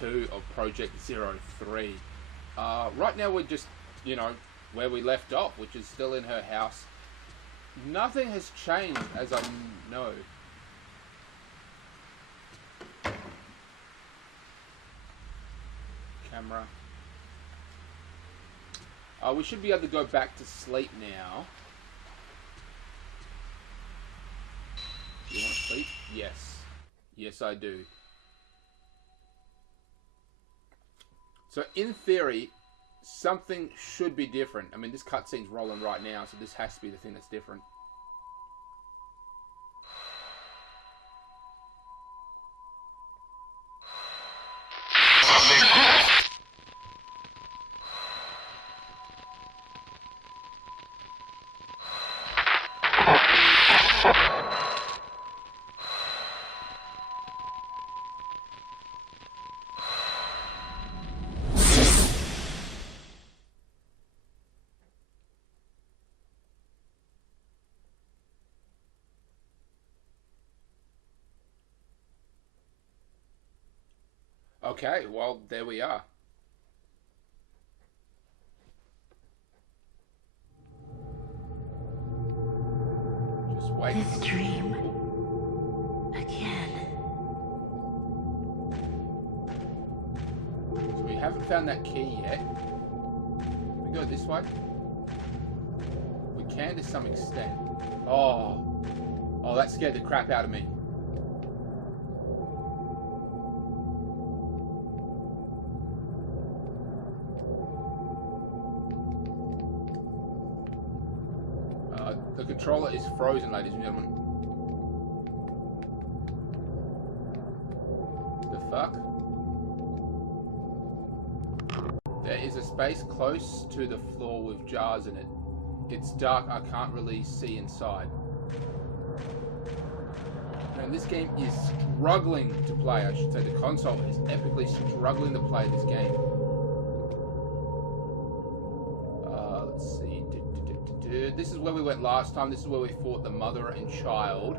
2 of Project 03. Right now we're just, you know, where we left off, which is still in her house. Nothing has changed, as I know. Camera. We should be able to go back to sleep now. You want to sleep? Yes. Yes, I do. So, in theory, something should be different. I mean, this cutscene's rolling right now, so this has to be the thing that's different. Okay, well, there we are. Just wait. This dream again. So we haven't found that key yet. We go this way. We can to some extent. Oh, that scared the crap out of me. The controller is frozen, ladies and gentlemen. The fuck? There is a space close to the floor with jars in it. It's dark, I can't really see inside. And this game is struggling to play, I should say. The console is epically struggling to play this game. Let's see. This is where we went last time. This is where we fought the mother and child.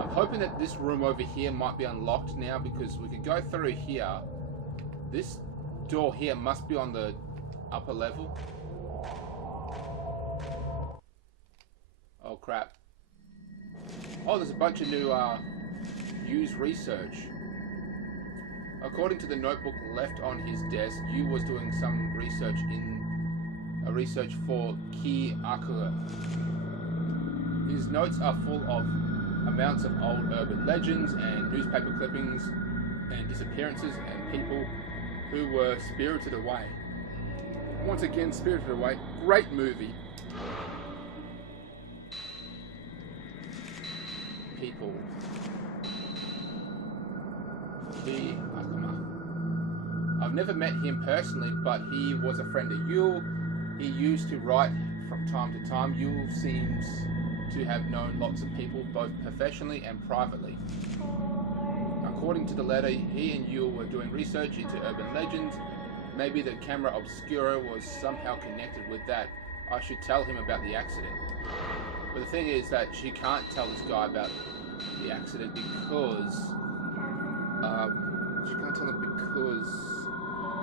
I'm hoping that this room over here might be unlocked now, because we could go through here. This door here must be on the upper level. Oh crap. Oh, there's a bunch of new used research. According to the notebook left on his desk, Yu was doing some research for Ki Akura. His notes are full of amounts of old urban legends and newspaper clippings and disappearances and people who were spirited away. Once again, Spirited Away. Great movie. People. Ki Akuma. I've never met him personally, but he was a friend of Yule. He used to write from time to time. Yule seems to have known lots of people, both professionally and privately. According to the letter, he and Yule were doing research into urban legends. Maybe the camera obscura was somehow connected with that. I should tell him about the accident. But the thing is that she can't tell this guy about the accident because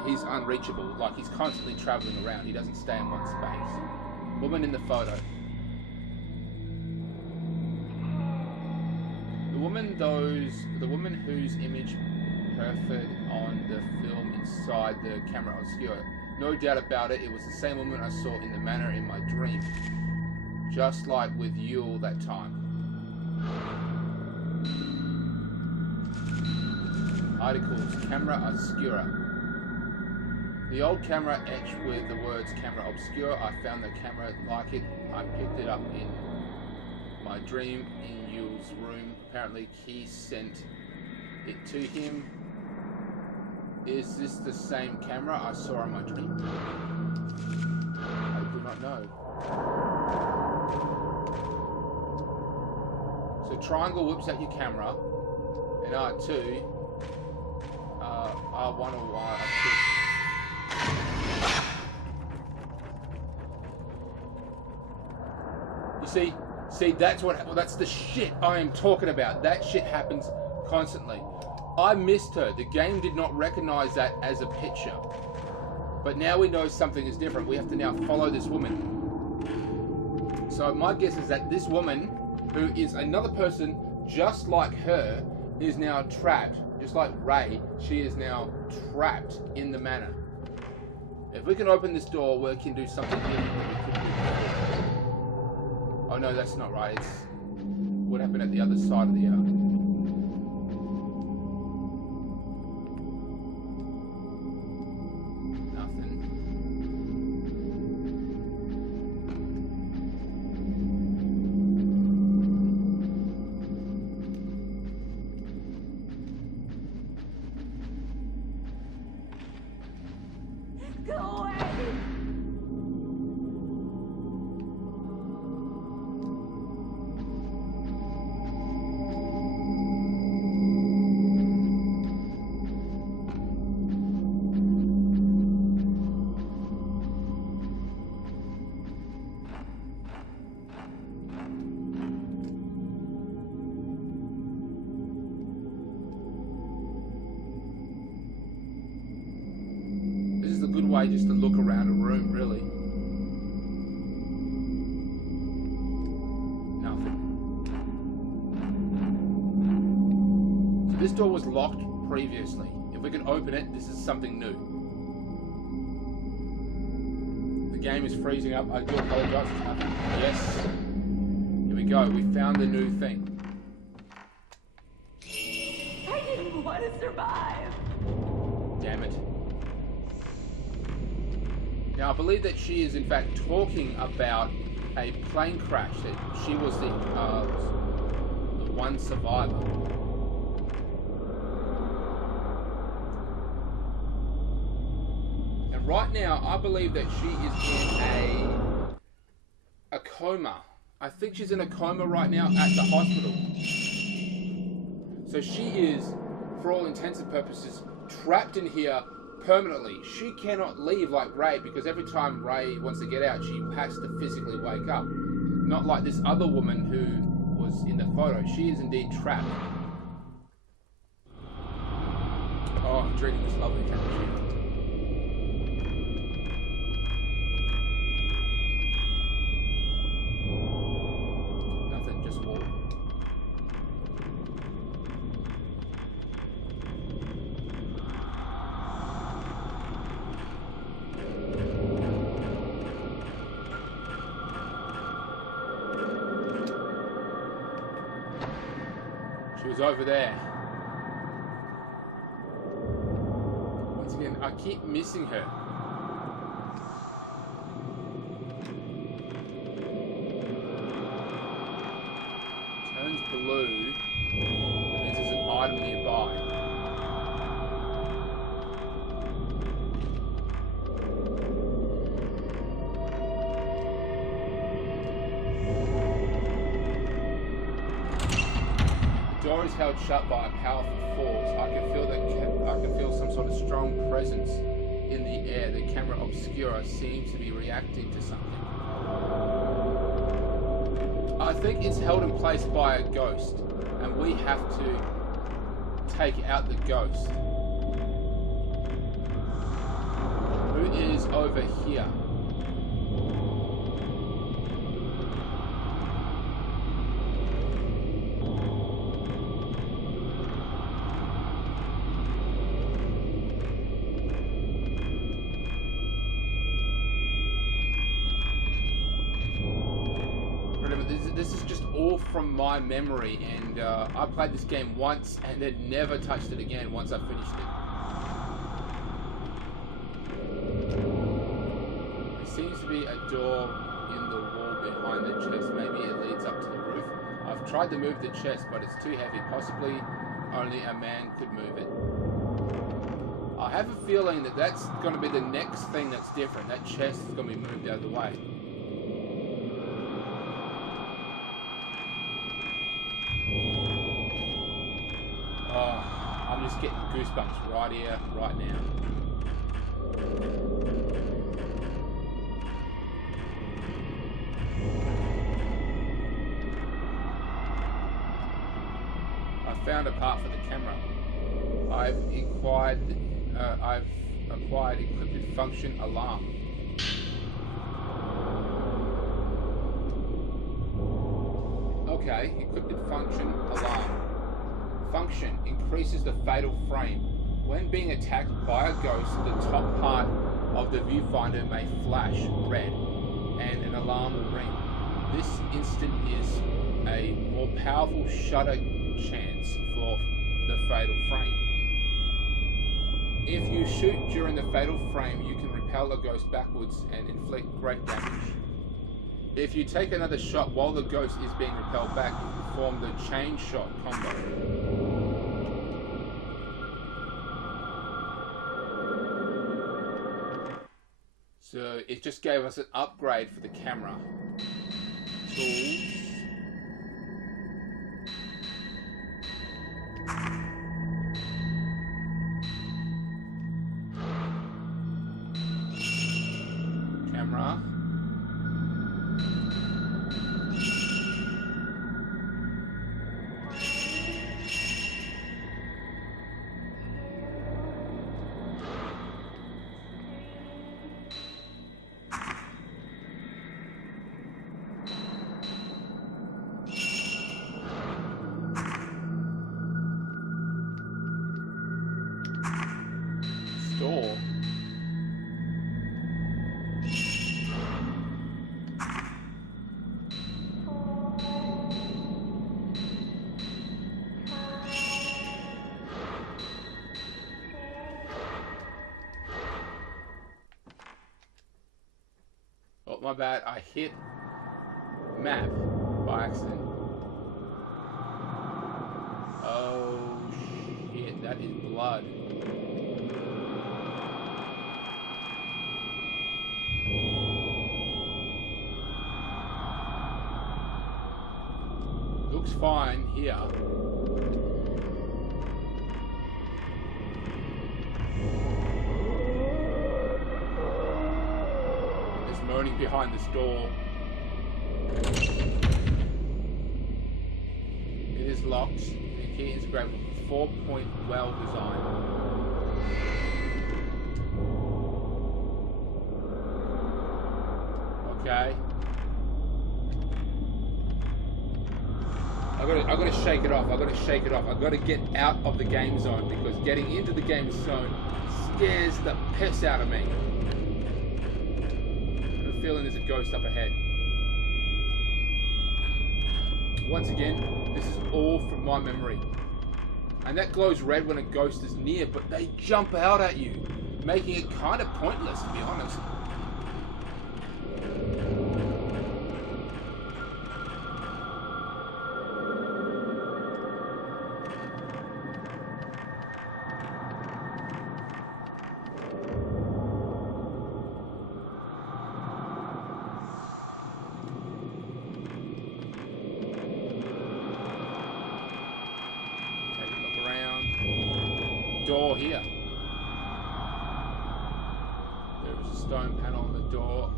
he's unreachable. Like, he's constantly traveling around. He doesn't stay in one space. Woman in the photo. The woman whose image perfect on the film inside the camera obscura. No doubt about it, it was the same woman I saw in the manor in my dream. Just like with Yule that time. Articles, camera obscura. The old camera etched with the words camera obscura. I found the camera like it. I picked it up in my dream in Yule's room. Apparently he sent it to him. Is this the same camera I saw in my dream? I do not know. So triangle whips out your camera, and R2, R1 or R2. You see, that's the shit I am talking about. That shit happens constantly. I missed her. The game did not recognize that as a picture. But now we know something is different. We have to now follow this woman. So my guess is that this woman, who is another person just like her, is now trapped. Just like Ray, she is now trapped in the manor. If we can open this door, we can do something different than we could do before. Oh no, that's not right. It's what happened at the other side of the Go away! This is a good way just to look around a room, really. Nothing. So this door was locked previously. If we can open it, this is something new. The game is freezing up. I do apologize. It's nothing. Yes. Here we go. We found the new thing. I didn't want to survive. Damn it. Now, I believe that she is in fact talking about a plane crash, that she was the one survivor. And right now, I believe that she is in a coma. I think she's in a coma right now at the hospital. So she is, for all intents and purposes, trapped in here permanently. She cannot leave like Ray, because every time Ray wants to get out, she has to physically wake up. Not like this other woman who was in the photo. She is indeed trapped. Oh, I'm drinking this lovely cappuccino. Nothing, just water. She was over there. Once again, I keep missing her. Turns blue. Means there's an item nearby. The door is held shut by a powerful force. I can feel some sort of strong presence in the air. The camera obscura seems to be reacting to something. I think it's held in place by a ghost, and we have to take out the ghost. Who is over here? This is just all from my memory, and I played this game once and had never touched it again once I finished it. There seems to be a door in the wall behind the chest. Maybe it leads up to the roof. I've tried to move the chest, but it's too heavy. Possibly only a man could move it. I have a feeling that that's going to be the next thing that's different. That chest is going to be moved out of the way. Oh, I'm just getting goosebumps right here, right now. I found a part for the camera. I've acquired encrypted function alarm. Okay, encrypted function alarm. Function increases the fatal frame. When being attacked by a ghost, the top part of the viewfinder may flash red and an alarm will ring. This instant is a more powerful shutter chance for the fatal frame. If you shoot during the fatal frame, you can repel a ghost backwards and inflict great damage. If you take another shot while the ghost is being repelled back, you perform the chain shot combo. So it just gave us an upgrade for the camera. Tools. Camera. Store. Oh, my bad. I hit map by accident. Oh shit, that is blood. Looks fine here. There's moaning behind this door. It is locked. The key is grabbed with 4-point well design. Okay. I gotta shake it off. I gotta get out of the game zone because getting into the game zone scares the piss out of me. I have a feeling there's a ghost up ahead. Once again, this is all from my memory. And that glows red when a ghost is near, but they jump out at you, making it kind of pointless, to be honest. Door here. There is a stone panel on the door.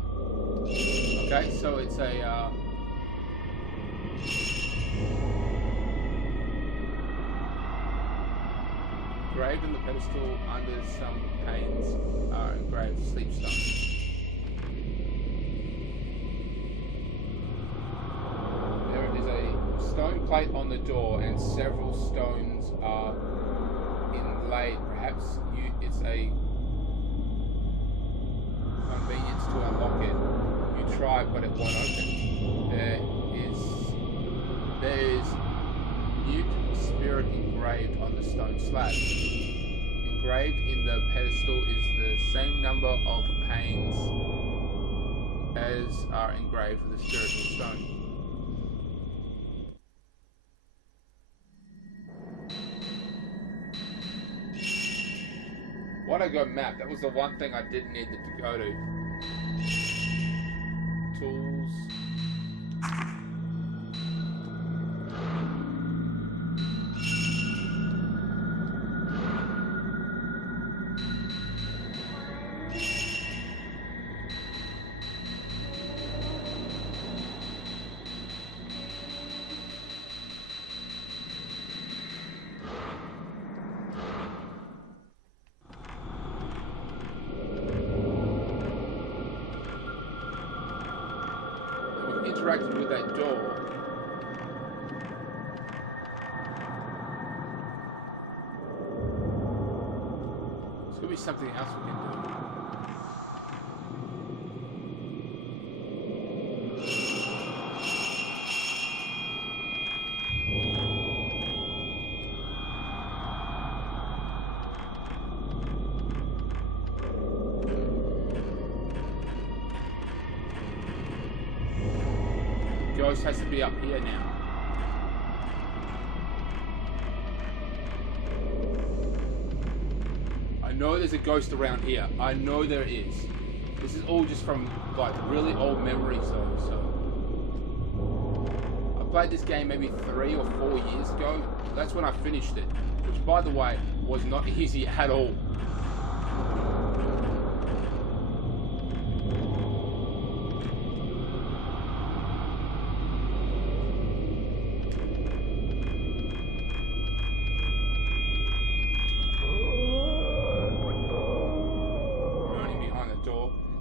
Okay, so it's a engraved on the pedestal under some panes are engraved sleepstone. There is a stone plate on the door and several stones are inlaid. Perhaps it's a convenience to unlock it. You try, but it won't open. There is mute spirit engraved on the stone slab. Engraved in the pedestal is the same number of panes as are engraved with the spiritual stone. Why'd I go map? That was the one thing I didn't need it to go to. Tools. interacted with that door. There's gonna be something else we can do. Ghost has to be up here now. I know there's a ghost around here. I know there is. This is all just from like really old memories though, so. I played this game maybe 3 or 4 years ago. That's when I finished it. Which by the way, was not easy at all.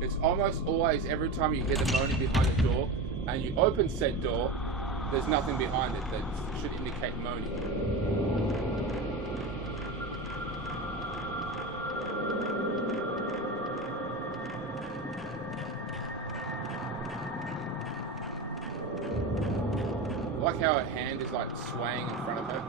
It's almost always every time you hear the moaning behind the door and you open said door, there's nothing behind it that should indicate moaning. I like how her hand is like swaying in front of her.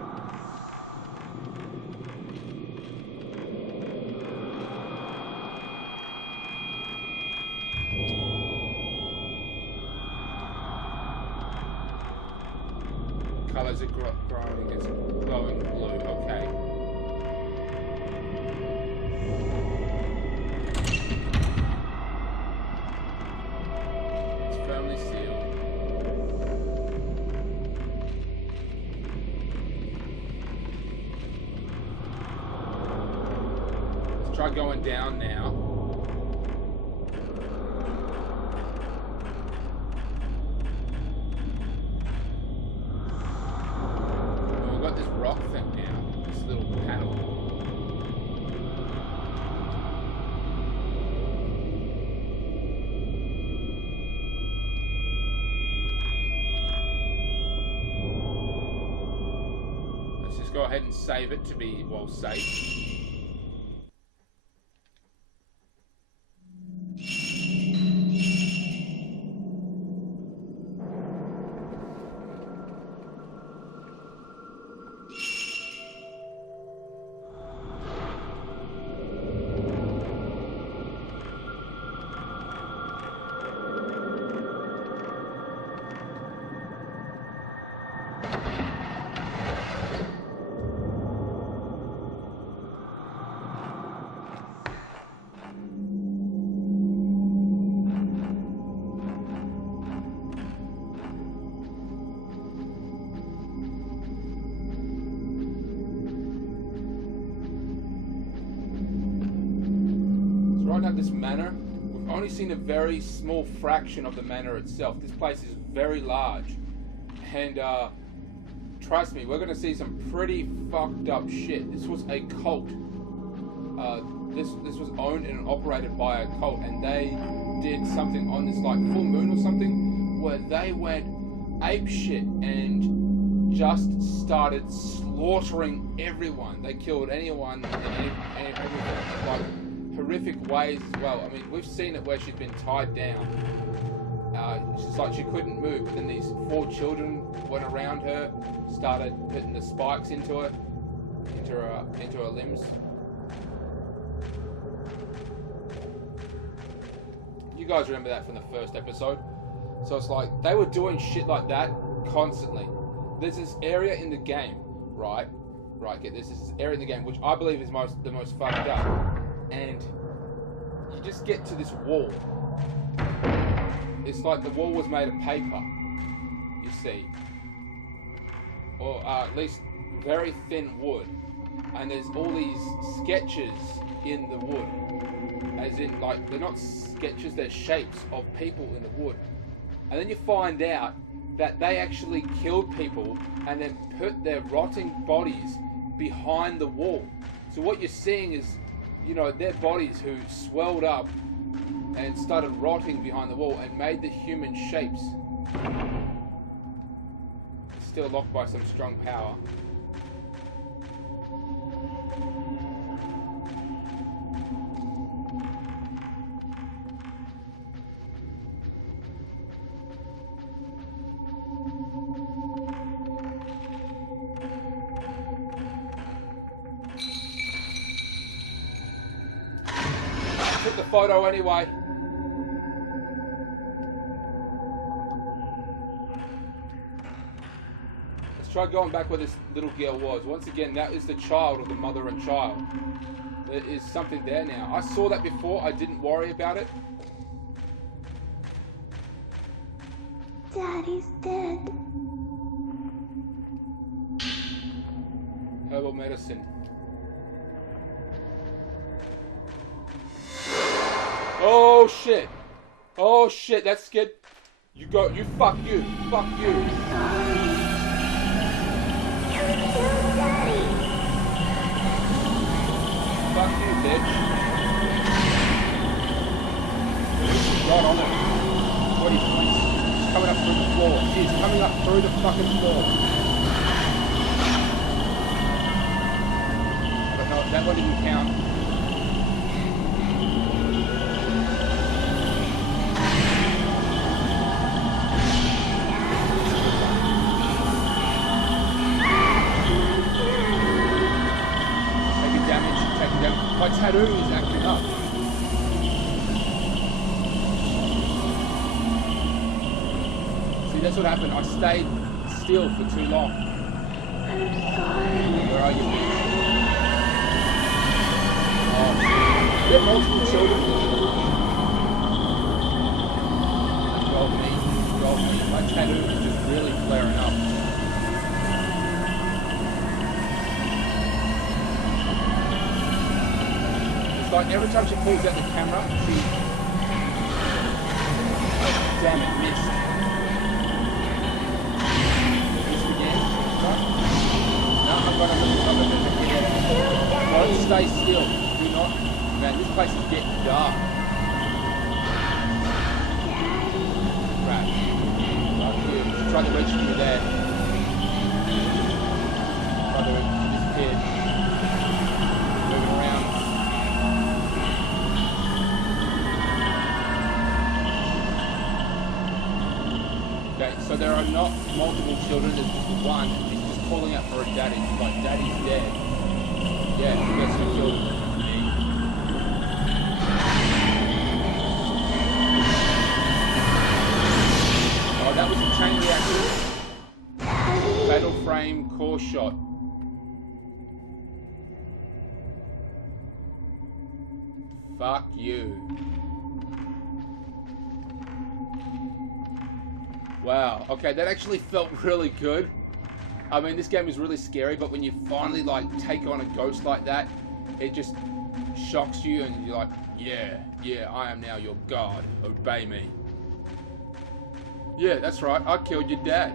Colors are growing, it's glowing blue, okay. It's firmly sealed. Let's try going down now. Go ahead and save it to be, well, safe. Right now, this manor, we've only seen a very small fraction of the manor itself. This place is very large, and trust me, we're going to see some pretty fucked up shit. This was a cult. This was owned and operated by a cult, and they did something on this like full moon or something where they went ape shit and just started slaughtering everyone. They killed anyone and everything, like horrific ways as well. I mean, we've seen it where she's been tied down. It's like she couldn't move, but then these 4 children went around her, started putting the spikes into her limbs. You guys remember that from the first episode? So it's like they were doing shit like that constantly. There's this area in the game, right? Get this. This is area in the game which I believe is the most fucked up. And you just get to this wall. It's like the wall was made of paper, you see. Or at least very thin wood. And there's all these sketches in the wood. As in, like, they're not sketches, they're shapes of people in the wood. And then you find out that they actually killed people and then put their rotting bodies behind the wall. So what you're seeing is, you know, their bodies who swelled up and started rotting behind the wall and made the human shapes It's still locked by some strong power. Took the photo anyway. Let's try going back where this little girl was. Once again, that is the child, or the mother and child. There is something there now. I saw that before. I didn't worry about it. Daddy's dead. Herbal medicine. Oh shit! Oh shit! That's scared. You go. You fuck you. Fuck you. Sorry. You killed Daddy. Fuck you, bitch. Right on it. What is this? She's coming up through the floor. She's coming up through the fucking floor. I don't know. That one didn't count. My tattoo is acting up. See, that's what happened. I stayed still for too long. I'm sorry. Where are you? Oh, there are multiple children. Roll me. My tattoo is just really flaring up. Like every time she pulls out the camera, she... Oh, damn it, missed. Missed again. No, I'm gonna hit it. Don't stay still. Do not. Man, this place is getting dark. Right. Fuck you. She tried to reach me there. Tried to disappear. Moving around. Okay, so there are not multiple children, there's just one, and she's just calling out for her daddy. She's like, Daddy's dead. Yeah, she gets her killed me. Oh, that was a chain reaction. Fatal frame core shot. Fuck you. Wow, okay, that actually felt really good. I mean, this game is really scary, but when you finally, like, take on a ghost like that, it just shocks you, and you're like, yeah, I am now your god. Obey me. Yeah, that's right, I killed your dad.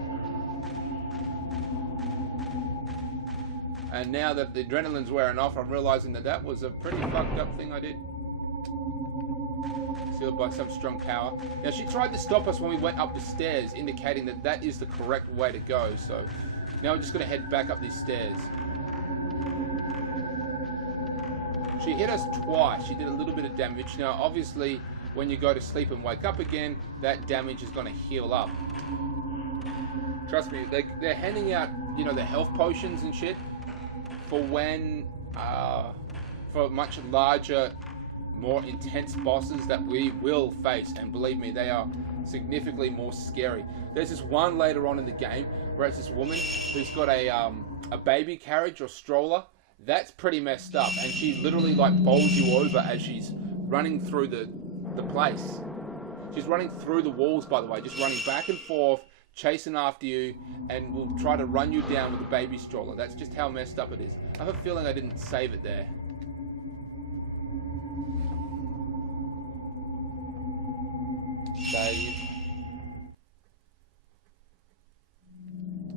And now that the adrenaline's wearing off, I'm realizing that that was a pretty fucked up thing I did. Sealed by some strong power. Now, she tried to stop us when we went up the stairs, indicating that that is the correct way to go. So now we're just going to head back up these stairs. She hit us twice. She did a little bit of damage. Now, obviously, when you go to sleep and wake up again, that damage is going to heal up. Trust me, they're handing out, you know, the health potions and shit for when, for much larger, more intense bosses that we will face, and believe me, they are significantly more scary. There's this one later on in the game where it's this woman who's got a baby carriage or stroller. That's pretty messed up, and she literally like bowls you over as she's running through the place. She's running through the walls, by the way, just running back and forth, chasing after you, and will try to run you down with a baby stroller. That's just how messed up it is. I have a feeling I didn't save it there. Save.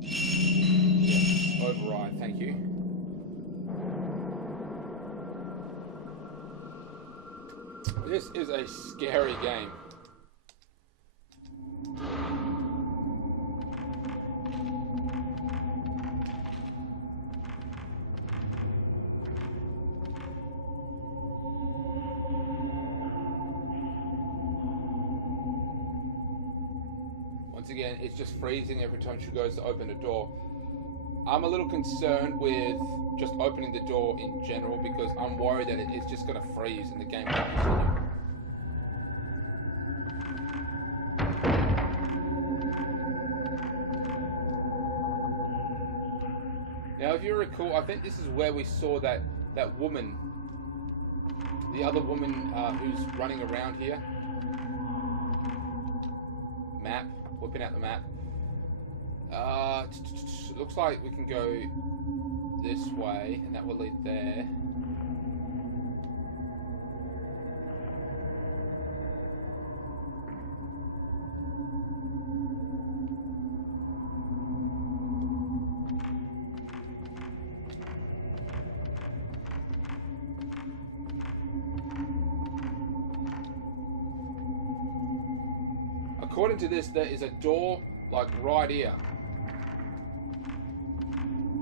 Yes, override, thank you. This is a scary game. again, it's just freezing every time she goes to open the door. I'm a little concerned with just opening the door in general because I'm worried that it's just going to freeze and the game won't continue. Now, if you recall, I think this is where we saw that woman, the other woman who's running around here. Map, whipping out the map. Looks like we can go this way, and that will lead there. According to this, there is a door, like, right here.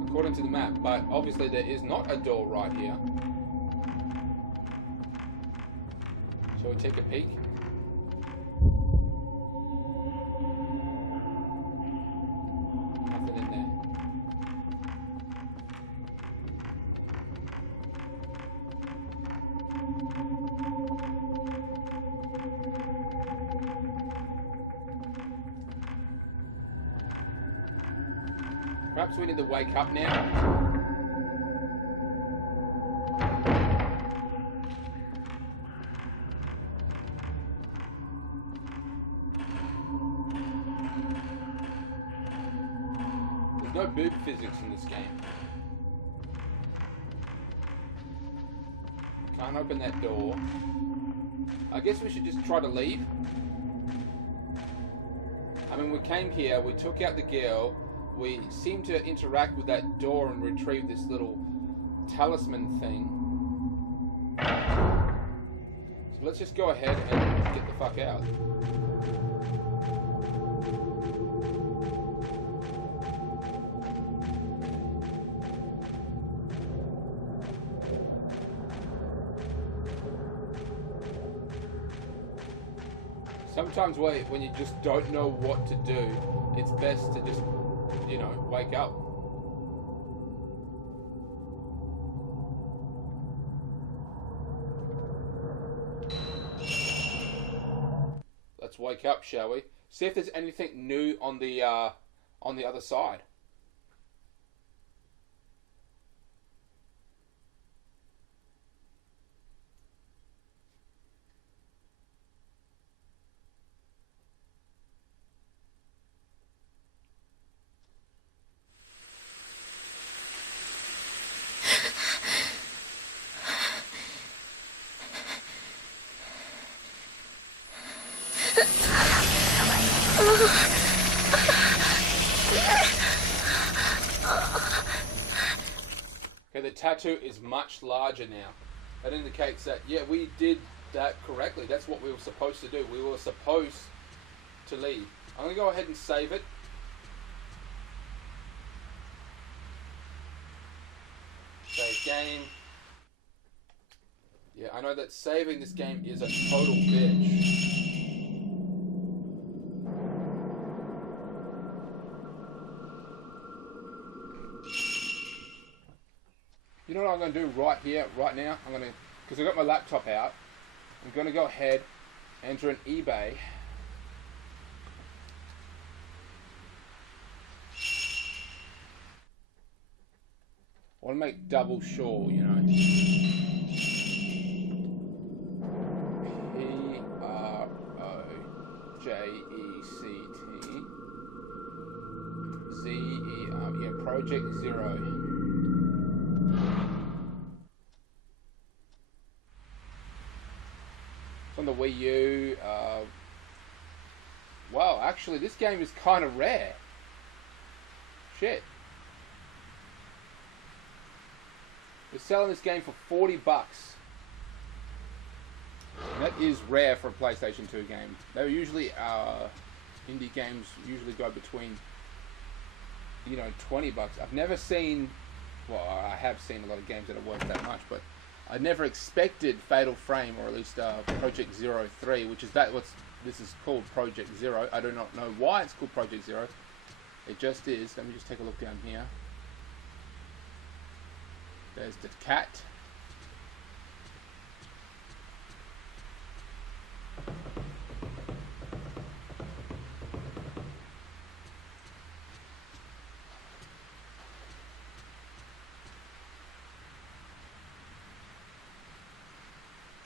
According to the map, but obviously there is not a door right here. Shall we take a peek? Nothing in there. Perhaps we need to wake up now. There's no boob physics in this game. Can't open that door. I guess we should just try to leave. I mean, we came here, we took out the girl. We seem to interact with that door and retrieve this little talisman thing. So let's just go ahead and get the fuck out. Sometimes when you just don't know what to do, it's best to just, you know, wake up. Let's wake up, shall we? See if there's anything new on the other side. Okay, the tattoo is much larger now. That indicates that, yeah, we did that correctly. That's what we were supposed to do. We were supposed to leave. I'm going to go ahead and save it. Save game. Yeah, I know that saving this game is a total bitch. You know what I'm going to do right here, right now? I'm going to, because I've got my laptop out, I'm going to go ahead, enter an eBay. I want to make double sure, you know. Project Zero. Yeah, Project Zero. It's on the Wii U. Wow, actually, this game is kind of rare. Shit. We're selling this game for $40. And that is rare for a PlayStation 2 game. They're usually, indie games usually go between, you know, $20. I've never seen, well, I have seen a lot of games that are worth that much, but I never expected Fatal Frame, or at least Project Zero 3, which is what's this is called Project Zero. I do not know why it's called Project Zero. It just is. Let me just take a look down here. There's the cat.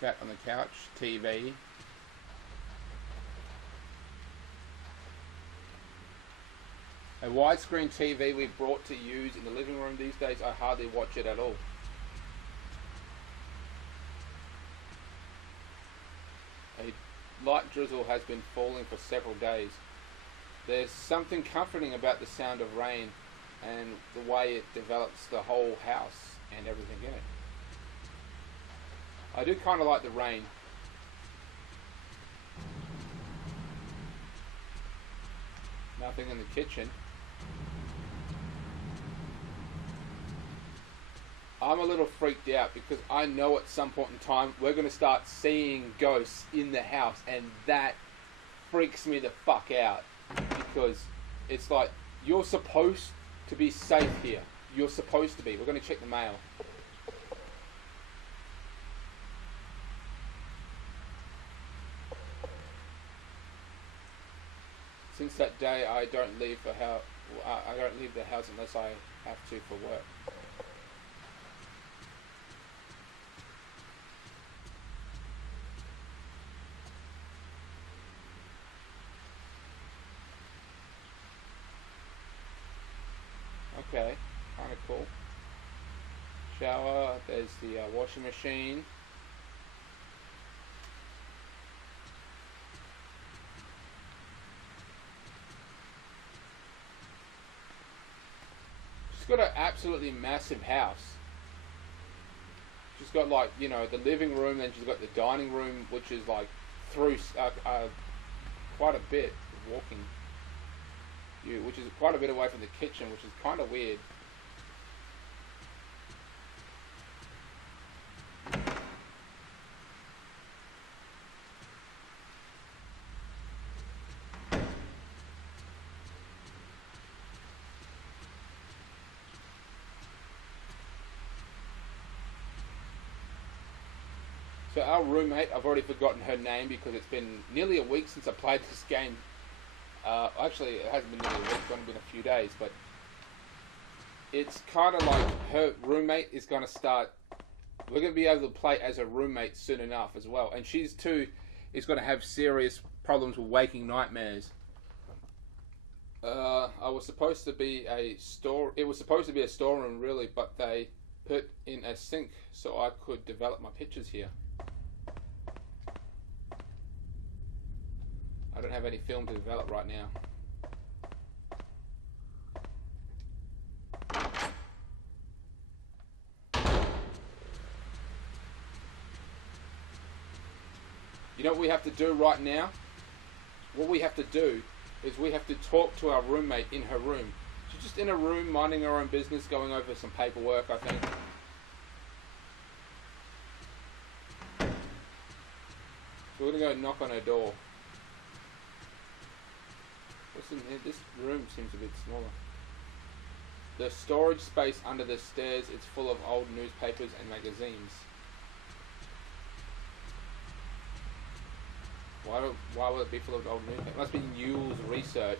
Cat on the couch, TV. A widescreen TV we brought to use in the living room these days. I hardly watch it at all. A light drizzle has been falling for several days. There's something comforting about the sound of rain and the way it develops the whole house and everything in it. I do kind of like the rain. Nothing in the kitchen. I'm a little freaked out because I know at some point in time we're going to start seeing ghosts in the house, and that freaks me the fuck out because it's like, you're supposed to be safe here. You're supposed to be. We're going to check the mail. Since that day, I don't leave the house. I don't leave the house unless I have to for work. Okay, kind of cool. Shower. There's the washing machine. She's got an absolutely massive house. She's got, like, you know, the living room, then she's got the dining room, which is like through quite a bit of walking, which is quite a bit away from the kitchen, which is kind of weird. So our roommate, I've already forgotten her name because it's been nearly a week since I played this game. Actually, it hasn't been nearly a week, it's only been a few days, but it's kind of like her roommate is going to start, we're going to be able to play as a roommate soon enough as well. And she's too is going to have serious problems with waking nightmares. I was supposed to be it was supposed to be a storeroom really, but they put in a sink so I could develop my pictures here. I don't have any film to develop right now. You know what we have to do right now? What we have to do is we have to talk to our roommate in her room. She's just in a room minding her own business, going over some paperwork, I think. So we're going to go knock on her door. What's in here? This room seems a bit smaller. The storage space under the stairs is full of old newspapers and magazines. Why would it be full of old newspapers? It must be Newell's research.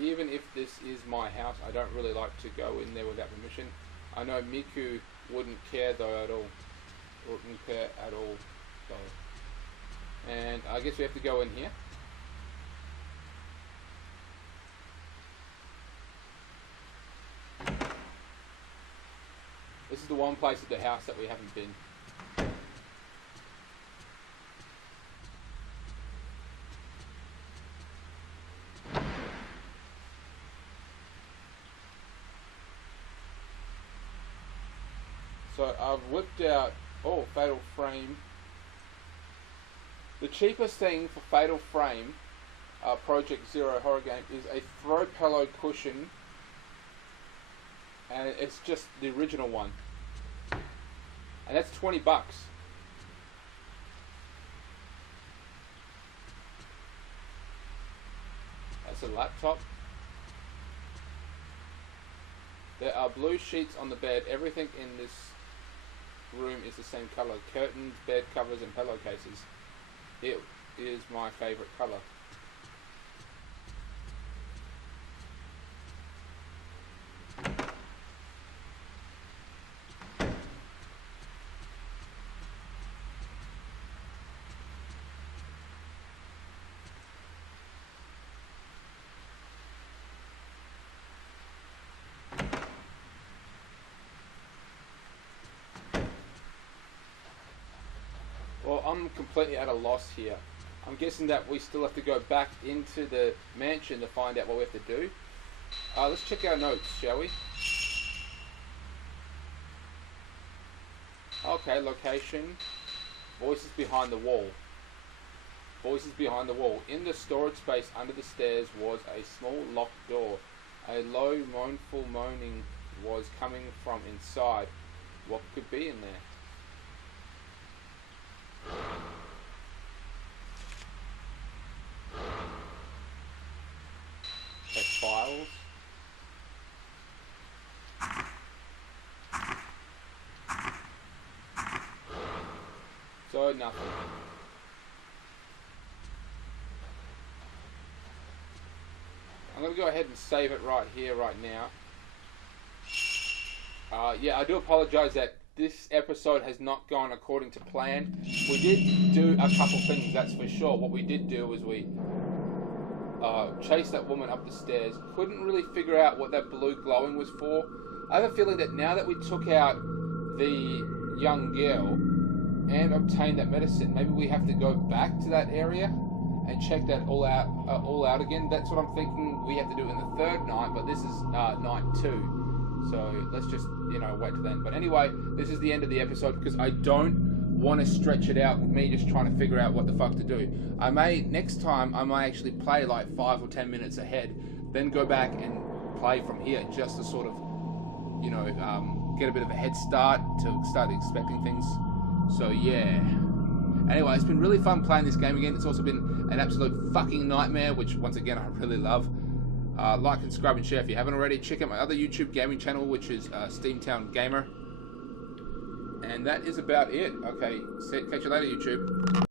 Even if this is my house, I don't really like to go in there without permission. I know Miku wouldn't care though at all. Wouldn't care at all. So, and I guess we have to go in here. This is the one place at the house that we haven't been. So I've whipped out, Fatal Frame. The cheapest thing for Fatal Frame, Project Zero horror game, is a throw pillow cushion, and it's just the original one, and that's $20. That's a laptop. There are blue sheets on the bed. Everything in this room is the same color. Curtains, bed covers, and pillowcases. It is my favorite color. Well, I'm completely at a loss here. I'm guessing that we still have to go back into the mansion to find out what we have to do. Let's check our notes, shall we? Okay, location. Voices behind the wall. Voices behind the wall. In the storage space under the stairs was a small locked door. A low, mournful moaning was coming from inside. What could be in there? Check files. So nothing. I'm going to go ahead and save it right here, right now. Yeah, I do apologize that this episode has not gone according to plan. We did do a couple things, that's for sure. What we did do was we chased that woman up the stairs. Couldn't really figure out what that blue glowing was for. I have a feeling that now that we took out the young girl and obtained that medicine, maybe we have to go back to that area and check that all out again. That's what I'm thinking we have to do in the third night, but this is night 2. So let's just, wait till then. But anyway, this is the end of the episode because I don't want to stretch it out with me just trying to figure out what the fuck to do. Next time, I might actually play like 5 or 10 minutes ahead, then go back and play from here just to sort of, get a bit of a head start to start expecting things. So yeah. Anyway, it's been really fun playing this game again. It's also been an absolute fucking nightmare, which once again I really love. Like and subscribe and share if you haven't already. Check out my other YouTube gaming channel, which is Steamtown Gamer. And that is about it. Okay, catch you later, YouTube.